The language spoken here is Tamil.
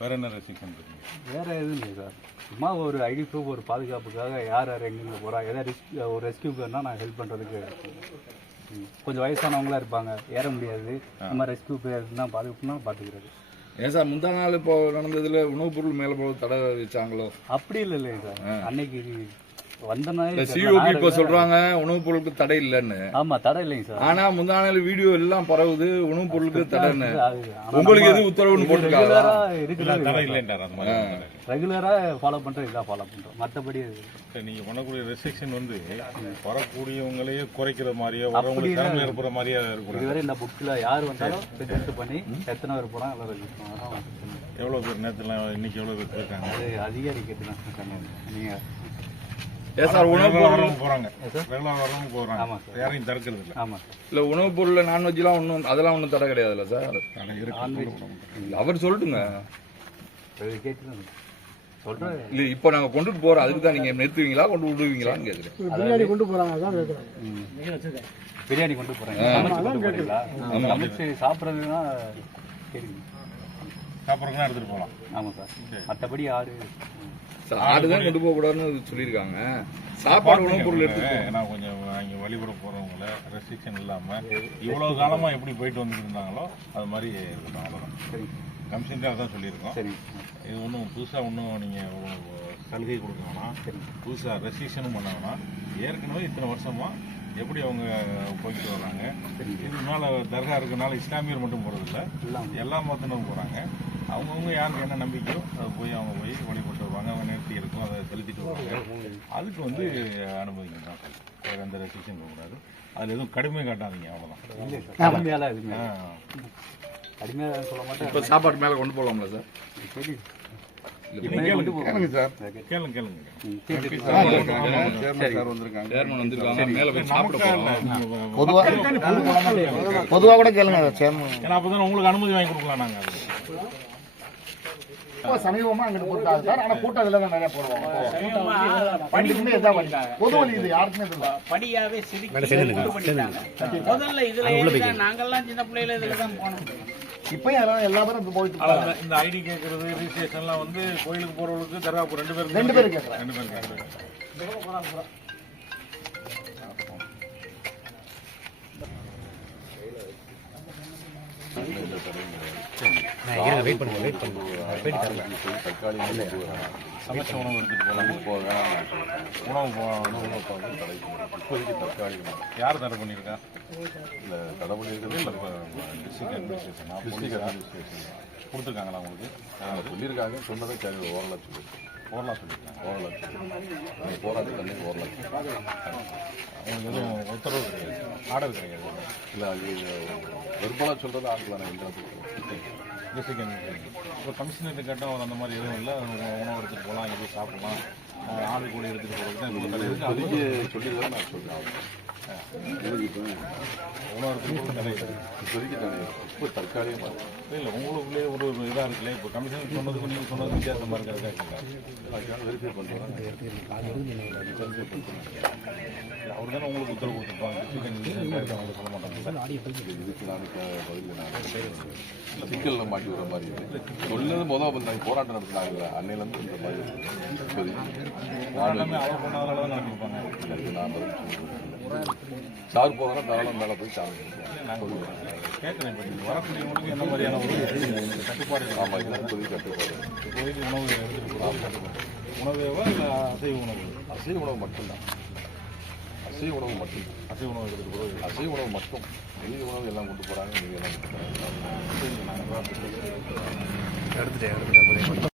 வேற என்ன ரெஸ்ட்ரிக்ஷன் இருக்குங்க வேற எதுவும் இல்லை சார். சும்மா ஒரு ஐடி ப்ரூஃப் ஒரு பாதுகாப்புக்காக யார் யார் எங்கெங்க போகிறா எதாவது ரிஸ்க் ஒரு ரெஸ்கியூக்குன்னா நான் ஹெல்ப் பண்ணுறதுக்கு. கொஞ்சம் வயசானவங்களா இருப்பாங்க. ஏற முடியாது. மாதிரி ரெஸ்கியூ பேருன்னா பாதுகாப்புனா பார்த்துக்கிறது ஏன் சார் முந்தா நாள் இப்போ நடந்ததுல உணவுப் பொருள் மேல போல தடை வச்சாங்களோ அப்படி இல்லை இல்லைங்க சார். அன்னைக்கு சிஓபி இப்போ சொல்றாங்க உணவுப் பொருளுக்கு தடை இல்லைன்னு. ஆமாம் தடை இல்லைங்க சார். ஆனா முந்தா நாள் வீடியோ எல்லாம் பரவுது உணவுப் பொருளுக்கு தடைன்னு. உங்களுக்கு எது உத்தரவுன்னு போட்டுருக்காங்க ரெகுலராக ஃபாலோ பண்ணுறது இதான் ஃபாலோ பண்ணுறோம் மற்றபடி நீங்க பண்ணக்கூடிய ரெஸ்ட்ரிக்ஷன் வந்து வரக்கூடியவங்களையே குறைக்கிற மாதிரியே வரவங்களுக்கு திறமை ஏற்படுற மாதிரியே இருக்கக்கூடாது. இதுவரை இந்த புக்கில் யார் வந்தாலும் டெஸ்ட் பண்ணி எத்தனை பேர் போகிறாங்க எவ்வளோ பேர் இருக்கோம் அதான் எவ்வளவு பேர் நேரத்துல இன்னைக்கு எவ்வளவு பேர் போயிருக்காங்க? அது அதிகரிக்கிறது தான் நீங்கள் ஏன் சார் உணவுப் ரெகுலரா பொருள் வரவங்க போறாங்க ரெகுலரா வரவங்க போறாங்க ஆமாம் சார். யாரையும் தடுக்கிறது இல்லை. ஆமாம் இல்ல உணவுப் பொருள்ல நான்வெஜ்லாம் ஒன்றும் அதெல்லாம் ஒன்றும் தடை கிடையாதுல்ல சார்? தடை இருக்கு. அவர் சொல்லட்டுங்க. இல்ல இப்போ நாங்க கொண்டுட்டு போறோம். அதுக்கு தான் நீங்க நிறுத்துவீங்களா கொண்டு விடுவீங்களான்னு கேக்குறேன். பின்னாடி கொண்டு போறாங்க அதான் கேட்குறேன் பிரியாணி கொண்டு போகிறேன் சமைச்சு சமைச்சு சாப்பிட்றதுனா எடுத்துட்டு போகலாம். சார். மற்றபடி ஆடு சார் ஆடுதான் கொண்டு போக கூடாதுன்னு சொல்லியிருக்காங்க. சாப்பாடு உணவுப் பொருள் எடுத்து நான் கொஞ்சம் அங்கே வழிபட போறவங்கள ரெஸ்ட்ரிக்ஷன் இல்லாம இவ்வளவு காலமா எப்படி போயிட்டு வந்துட்டு இருந்தாங்களோ அது மாதிரி இருக்கணும் அவ்வளவுதான். சரி. கமிஷன் அதான் சொல்லியிருக்கோம். சரி. இது ஒன்றும் புதுசாக ஒன்றும் நீங்கள் சலுகை கொடுக்க வேணாம். புதுசாக ரெஸ்ட்ரிக்ஷனும் பண்ண வேணாம். ஏற்கனவே இத்தனை வருஷமா எப்படி அவங்க போய்கிட்டு வர்றாங்க. இதனால தர்கா இருக்கனால இஸ்லாமியர் மட்டும் போகிறதில்ல எல்லா மதத்தினரும் போகிறாங்க அவங்கவுங்க யாருக்கு என்ன நம்பிக்கையோ அதை போய் அவங்க போய் வழிபட்டு வருவாங்க. அவங்க நேர்த்தி இருக்கும் அதை செலுத்திட்டு வருவாங்க. அதுக்கு வந்து அனுமதிக்கணும் தான். வேறு எந்த ரெஸ்ட்ரிக்ஷன் கூடாது. அதில் எதுவும் கடுமை காட்டாதீங்க அவ்வளோதான் இப்போ சாப்பாடு மேல கொண்டு போகலாம்ல சார்? பொதுவாக கூட கேளுங்க. சேர்மன் ஏன்னா அப்பதான் உங்களுக்கு அனுமதி வாங்கி கொடுக்கலாம் நாங்க. அது. இப்போ சமீபமா அங்கிட்டு போட்டாங்க சார் ஆனா கூட்டம் இதுல தான் நிறைய போடுவாங்க. படிக்குமே இதான் பண்ணிட்டாங்க பொது வழி இது யாருக்குமே தெரியல. படியாவே பண்ணிட்டாங்க முதல்ல இதுல நாங்கெல்லாம் சின்ன பிள்ளையில இதுல தான் போனோம். இப்பயும் அதெல்லாம் எல்லா பேரும் இப்ப போயிட்டு இந்த- ஐடி கேட்கறது ரிஜிஸ்ட்ரேஷன்லாம் வந்து கோயிலுக்கு போறவங்களுக்கு தர்காவுக்கு ரெண்டு பேருக்கு ரெண்டு பேரும் கேட்கறாங்க ரெண்டு பேரும் கேட்கறாங்க சமைச்ச உணவு எடுத்துட்டு போகலாம் உணவு போ- இப்போதைக்கு தற்காலிகம் யார் தடை பண்ணியிருக்கா? இல்லை தடை பண்ணியிருக்கிறது இல்லை டிஸ்ட்ரிக்ட் அட்மினிஸ்ட்ரேஷன் டிஸ்ட்ரிக்ட் அட்மினிஸ்ட்ரேஷன் கொடுத்துருக்காங்களா உங்களுக்கு? சொல்லியிருக்காங்க. சொன்னதை கேள்வி ஓரளவு சொல்லி ஓரலாம் சொல்லியிருக்காங்க ஓரளவு சொல்லி போராட்டம் தண்ணி ஓரளவு அவங்களுக்கு எதுவும் உத்தரவு கிடையாது. ஆர்டர் கிடையாது. இல்லை அது வெறுப்பாக சொல்கிறது ஆட்கள் எந்த டிஸ்ட்ரிக்ட் அட்மினிஸ்ட்ரேஷன் இப்போ கமிஷனர் கேட்டால் அவர் அந்த மாதிரி எதுவும் இல்லை. உணவு எடுத்துகிட்டு போகலாம் எதுவும் சாப்பிடலாம். ஆடு கூட எடுத்துகிட்டு போகிறது தான் இப்போ தடை இருக்கு. அது சொல்லி தான் நான் சொல்கிறேன் இப்போ தற்காலிகமாக இல்லை உங்களுக்குள்ளே ஒரு ஒரு இதாக இருக்குல்ல இப்போ கமிஷன் சொன்னதுக்கு நீங்கள் சொன்னது வித்தியாசமாக இருக்கிறதா அதுக்காக வெரிஃபை பண்ணுறேன் அவர் தானே உங்களுக்கு உத்தரவு கொடுத்துருப்பாங்க. டிஸ்ட்ரிக்ட் அட்மினிஸ்ட்ரேஷன் அவங்க சொல்ல மாட்டாங்க. இதுக்கு நான் இப்போ பதில் நான் சிக்கலில் மாட்டி வர மாதிரி இருக்கு. சொன்னது முதல் பண்ணாங்க போராட்டம் நடத்தினாங்க அன்னையிலேருந்து இந்த மாதிரி. இப்போதைக்கு. நான் பதில் சார் போகிறோன்னா தாராளம் மேலே போய் சாமி கேட்குறேன் வரக்கூடியவங்களுக்கு என்ன மாதிரியான ஒரு கட்டுப்பாடு? ஆமாம் இதெல்லாம் இப்போதைக்கு கட்டுப்பாடு. உணவு உணவேவா இல்லை அசைவ உணவு? அசைவ உணவு மட்டும்தான். அசைவ உணவு மட்டும். அசைவ உணவு எடுத்துகிட்டு போகிறது அசைவ உணவு மட்டும். மீதி உணவு எல்லாம் கொண்டு போகிறாங்க நீங்கள் எல்லாம் கொண்டு போகிறாங்க நாங்கள்